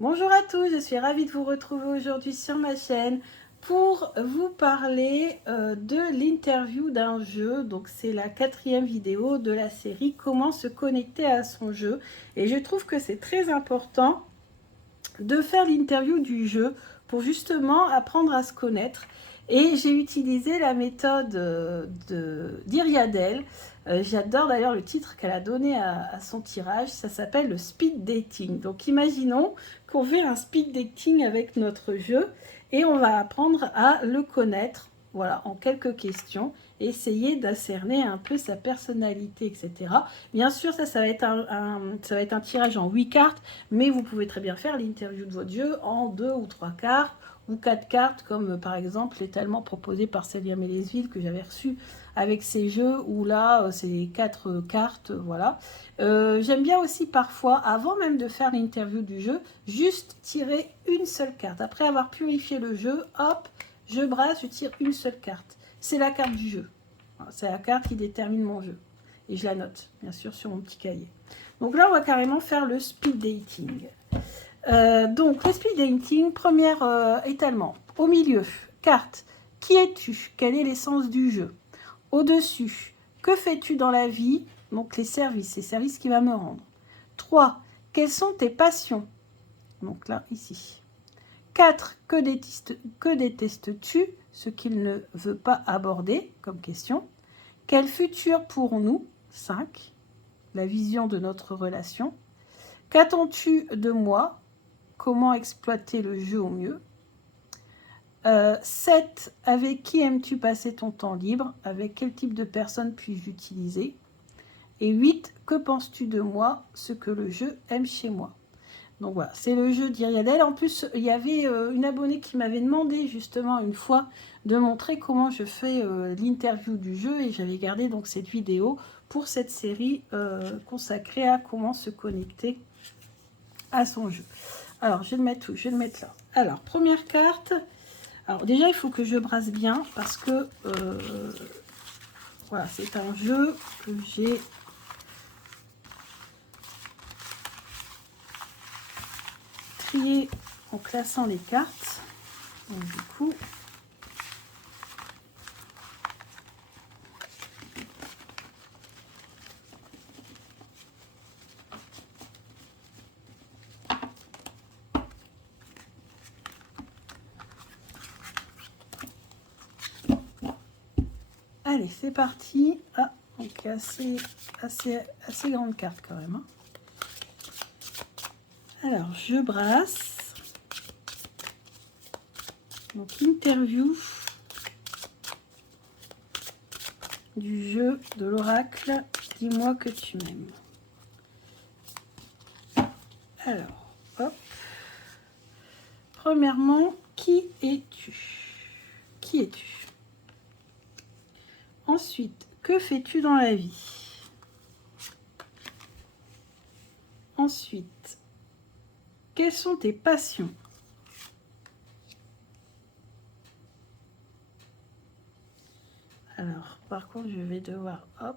Bonjour à tous, je suis ravie de vous retrouver aujourd'hui sur ma chaîne pour vous parler de l'interview d'un jeu. Donc c'est la 4e vidéo de la série Comment se connecter à son jeu. Et je trouve que c'est très important de faire l'interview du jeu pour justement apprendre à se connaître. Et j'ai utilisé la méthode d'Iriadel. J'adore d'ailleurs le titre qu'elle a donné à son tirage. Ça s'appelle le speed dating. Donc imaginons qu'on fait un speed dating avec notre jeu et on va apprendre à le connaître, voilà, en quelques questions, et essayer d'cerner un peu sa personnalité, etc. Bien sûr, ça va être un tirage en 8 cartes, mais vous pouvez très bien faire l'interview de votre jeu en 2 ou 3 cartes ou 4 cartes, comme par exemple l'étalement proposé par Célia Mélesville que j'avais reçu avec ces jeux où là c'est 4 cartes, voilà. J'aime bien aussi parfois, avant même de faire l'interview du jeu, juste tirer une seule carte. Après avoir purifié le jeu, hop, je brasse, je tire une seule carte. C'est la carte du jeu. C'est la carte qui détermine mon jeu. Et je la note, bien sûr, sur mon petit cahier. Donc là, on va carrément faire le speed dating. Donc, le speed dating, premier étalement. Au milieu, carte. Qui es-tu? Quelle est l'essence du jeu? Au-dessus, que fais-tu dans la vie? Donc, les services qui va me rendre. 3. Quelles sont tes passions? Donc là, ici. 4. Que détestes-tu? Ce qu'il ne veut pas aborder comme question. Quel futur pour nous? 5. La vision de notre relation. Qu'attends-tu de moi? Comment exploiter le jeu au mieux? 7. Avec qui aimes-tu passer ton temps libre? Avec quel type de personne puis-je utiliser? Et 8. Que penses-tu de moi? Ce que le jeu aime chez moi. Donc voilà, c'est le jeu d'Iriadel. En plus, il y avait une abonnée qui m'avait demandé justement une fois de montrer comment je fais l'interview du jeu, et j'avais gardé donc cette vidéo pour cette série consacrée à comment se connecter à son jeu. Alors, je vais le mettre où? Je vais le mettre là. Alors, première carte. Alors, déjà, il faut que je brasse bien parce que voilà, c'est un jeu que j'ai trié en classant les cartes. Donc, du coup, allez, c'est parti. Ah, donc assez grande carte quand même. Hein. Alors, je brasse. Donc, interview du jeu de l'oracle. Dis-moi que tu m'aimes. Alors, hop. Premièrement, qui es-tu? Qui es-tu? Ensuite, que fais-tu dans la vie? Ensuite, quelles sont tes passions? Alors, par contre, je vais devoir, hop,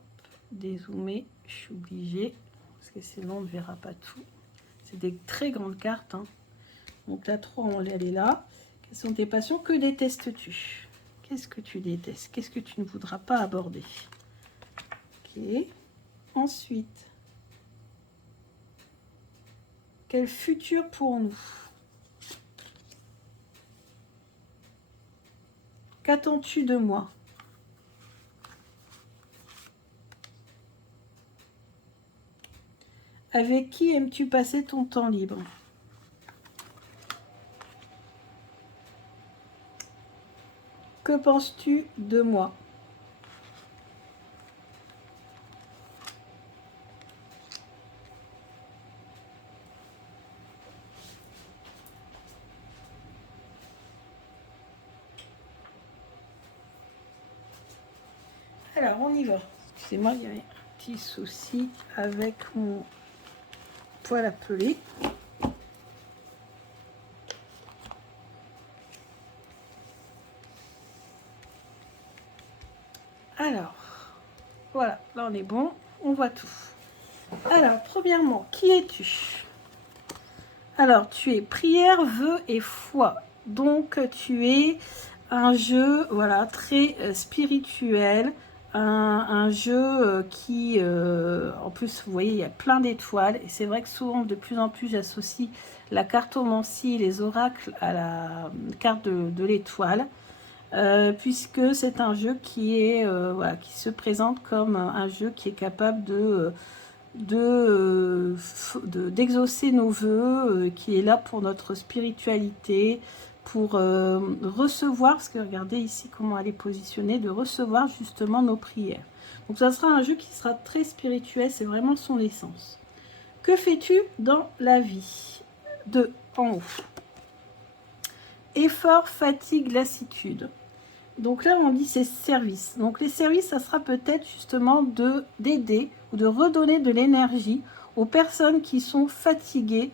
dézoomer. Je suis obligée, parce que sinon, on ne verra pas tout. C'est des très grandes cartes. Hein. Donc, la 3, on va aller là. Quelles sont tes passions? Que détestes-tu? Qu'est-ce que tu détestes? Qu'est-ce que tu ne voudras pas aborder? Ok. Ensuite, quel futur pour nous? Qu'attends-tu de moi? Avec qui aimes-tu passer ton temps libre? Que penses-tu de moi? Alors, on y va. Excusez-moi, il y a un petit souci avec mon poêle à peler. Alors, voilà, là on est bon, on voit tout. Alors, premièrement, qui es-tu? Alors, tu es prière, vœux et foi. Donc, tu es un jeu, voilà, très spirituel. Un jeu qui, en plus, vous voyez, il y a plein d'étoiles. Et c'est vrai que souvent, de plus en plus, j'associe la cartomancie, les oracles à la carte de l'étoile. Puisque c'est un jeu qui est voilà, qui se présente comme un jeu qui est capable d'exaucer nos vœux, qui est là pour notre spiritualité, pour recevoir, parce que regardez ici comment elle est positionnée, de recevoir justement nos prières. Donc ça sera un jeu qui sera très spirituel, c'est vraiment son essence. Que fais-tu dans la vie? De en haut. Effort, fatigue, lassitude. Donc là, on dit c'est service. Donc les services, ça sera peut-être justement d'aider ou de redonner de l'énergie aux personnes qui sont fatiguées,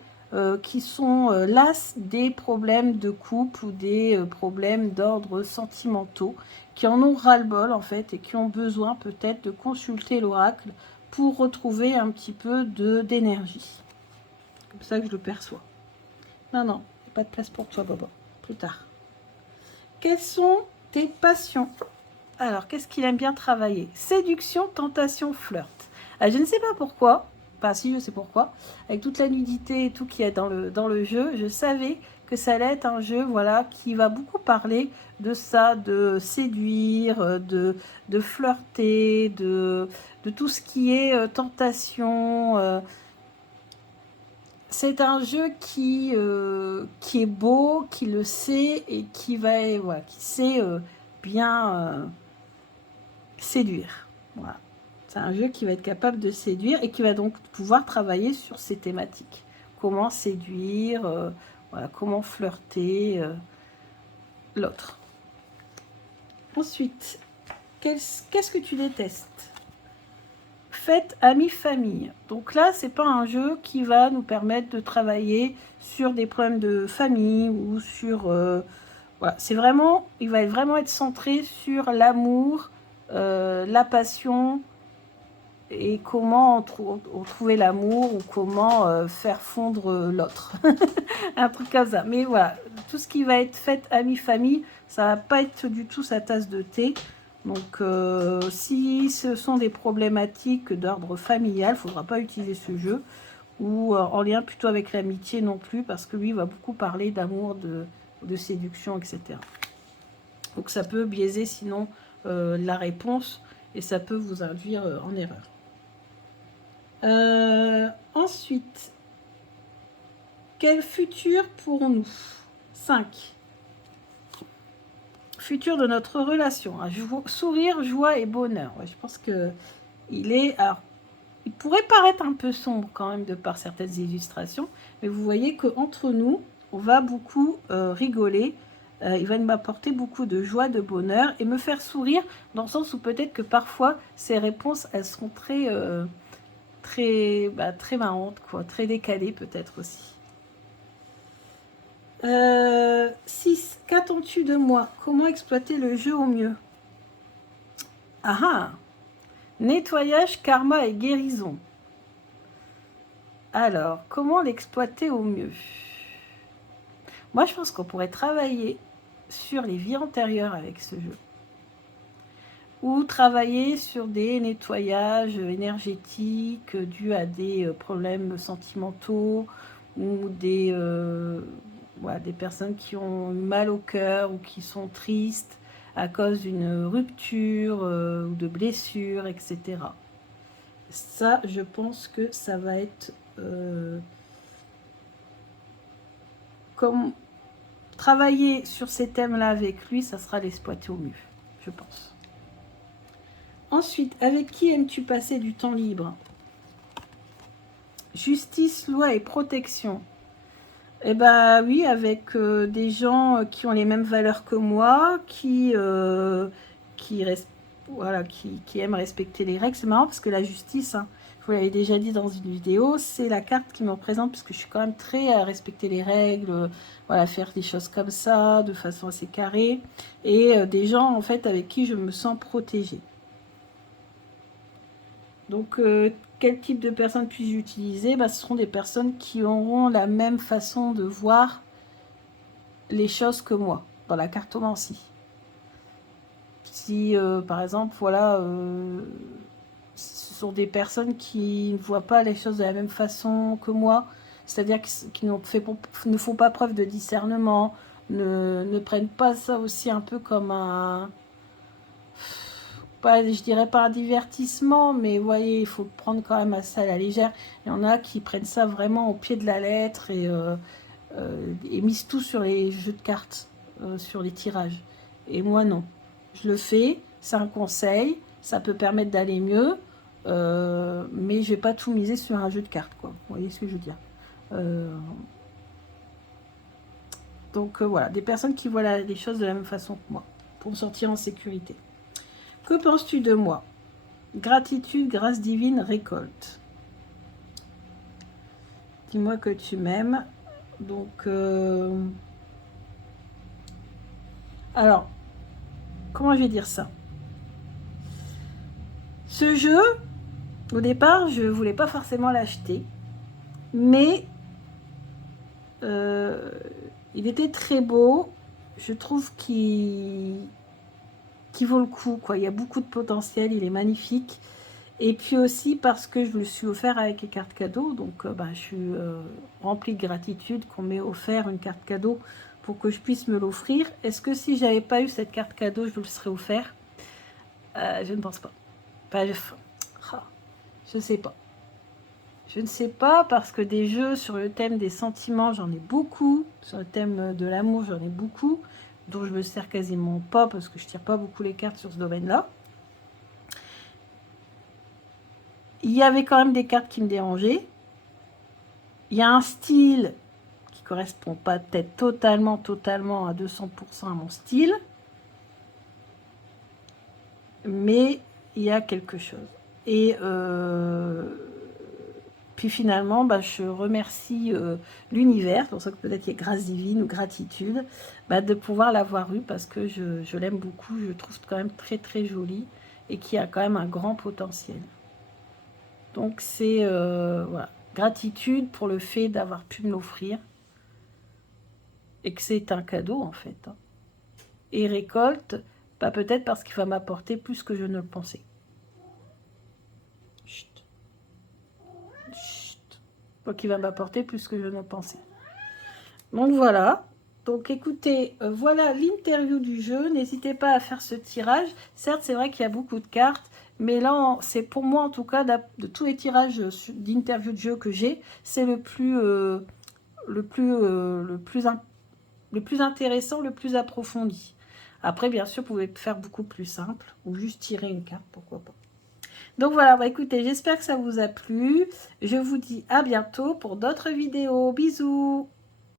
qui sont lasses des problèmes de couple ou des problèmes d'ordre sentimentaux, qui en ont ras-le-bol en fait et qui ont besoin peut-être de consulter l'oracle pour retrouver un petit peu d'énergie. Comme ça que je le perçois. Non, non, il n'y a pas de place pour toi, Bobo. Plus tard. Quels sont tes passions? Alors, qu'est-ce qu'il aime bien travailler? Séduction, tentation, flirt. Alors, je ne sais pas pourquoi, enfin si je sais pourquoi, avec toute la nudité et tout qu'il y a dans le jeu, je savais que ça allait être un jeu voilà, qui va beaucoup parler de ça, de séduire, de flirter, de tout ce qui est tentation. C'est un jeu qui est beau, qui le sait et qui va, voilà, qui sait bien séduire. Voilà. C'est un jeu qui va être capable de séduire et qui va donc pouvoir travailler sur ces thématiques. Comment séduire, voilà, comment flirter l'autre. Ensuite, qu'est-ce que tu détestes? Fête, amis, famille. Donc là, c'est pas un jeu qui va nous permettre de travailler sur des problèmes de famille ou sur... voilà, c'est vraiment... Il va vraiment être centré sur l'amour, la passion et comment on trouver l'amour ou comment faire fondre l'autre. Un truc comme ça. Mais voilà, tout ce qui va être fête, amis, famille, ça va pas être du tout sa tasse de thé. Donc, si ce sont des problématiques d'ordre familial, il ne faudra pas utiliser ce jeu, ou en lien plutôt avec l'amitié non plus, parce que lui va beaucoup parler d'amour, de séduction, etc. Donc, ça peut biaiser sinon la réponse, et ça peut vous induire en erreur. Ensuite, quel futur pour nous? 5. Futur de notre relation. Sourire, joie et bonheur. Ouais, je pense que il est... Alors, il pourrait paraître un peu sombre quand même de par certaines illustrations, mais vous voyez qu'entre nous, on va beaucoup rigoler. Il va m'apporter beaucoup de joie, de bonheur et me faire sourire dans le sens où peut-être que parfois, ces réponses, elles seront très marrantes, quoi, très décalées peut-être aussi. 6. Qu'attends-tu de moi? Comment exploiter le jeu au mieux? Ah ah! Nettoyage, karma et guérison. Alors, comment l'exploiter au mieux? Moi, je pense qu'on pourrait travailler sur les vies antérieures avec ce jeu. Ou travailler sur des nettoyages énergétiques dus à des problèmes sentimentaux ou voilà, des personnes qui ont mal au cœur ou qui sont tristes à cause d'une rupture ou de blessures, etc. Ça, je pense que ça va être comme travailler sur ces thèmes-là avec lui, ça sera l'exploiter au mieux, je pense. Ensuite, avec qui aimes-tu passer du temps libre? Justice, loi et protection. Eh bien oui, avec des gens qui ont les mêmes valeurs que moi, voilà, qui aiment respecter les règles. C'est marrant parce que la justice, hein, je vous l'avais déjà dit dans une vidéo, c'est la carte qui me représente parce que je suis quand même très à respecter les règles, voilà, faire des choses comme ça, de façon assez carrée. Et des gens en fait avec qui je me sens protégée. Donc, quel type de personnes puis-je utiliser? Bah, ce seront des personnes qui auront la même façon de voir les choses que moi, dans la cartomancie. Si, par exemple, voilà, ce sont des personnes qui ne voient pas les choses de la même façon que moi, c'est-à-dire qui ne font pas preuve de discernement, ne prennent pas ça aussi un peu comme un... Pas, je dirais pas un divertissement, mais vous voyez, il faut le prendre quand même assez à la légère. Il y en a qui prennent ça vraiment au pied de la lettre et misent tout sur les jeux de cartes, sur les tirages. Et moi, non. Je le fais, c'est un conseil, ça peut permettre d'aller mieux, mais je vais pas tout miser sur un jeu de cartes, quoi. Vous voyez ce que je veux dire. Donc voilà, des personnes qui voient les choses de la même façon que moi, pour me sentir en sécurité. Que penses-tu de moi? Gratitude, grâce divine, récolte. Dis-moi que tu m'aimes. Donc, alors, comment je vais dire ça? Ce jeu, au départ, je voulais pas forcément l'acheter, mais il était très beau. Je trouve qu'il vaut le coup, quoi. Il y a beaucoup de potentiel, il est magnifique. Et puis aussi parce que je me le suis offert avec les cartes cadeaux, donc je suis remplie de gratitude qu'on m'ait offert une carte cadeau pour que je puisse me l'offrir. Est-ce que si j'avais pas eu cette carte cadeau, je vous le serais offert? Je ne pense pas. Je sais pas. Je ne sais pas parce que des jeux sur le thème des sentiments, j'en ai beaucoup. Sur le thème de l'amour, j'en ai beaucoup, dont je me sers quasiment pas parce que je tire pas beaucoup les cartes sur ce domaine-là. Il y avait quand même des cartes qui me dérangeaient. Il y a un style qui correspond pas peut-être totalement à 200% à mon style, mais il y a quelque chose. Et puis finalement, je remercie l'univers, pour ça que peut-être il y a grâce divine ou gratitude, de pouvoir l'avoir eu parce que je l'aime beaucoup, je trouve quand même très très joli et qui a quand même un grand potentiel. Donc c'est voilà, gratitude pour le fait d'avoir pu me l'offrir et que c'est un cadeau en fait. Et récolte, peut-être parce qu'il va m'apporter plus que je ne le pensais. Chut. Chut. Donc il va m'apporter plus que je ne le pensais. Donc voilà. Donc écoutez, voilà l'interview du jeu. N'hésitez pas à faire ce tirage. Certes, c'est vrai qu'il y a beaucoup de cartes, mais là, c'est pour moi en tout cas, de tous les tirages d'interview de jeu que j'ai, c'est le plus intéressant, le plus approfondi. Après, bien sûr, vous pouvez faire beaucoup plus simple ou juste tirer une carte, pourquoi pas. Donc voilà, écoutez, j'espère que ça vous a plu. Je vous dis à bientôt pour d'autres vidéos. Bisous!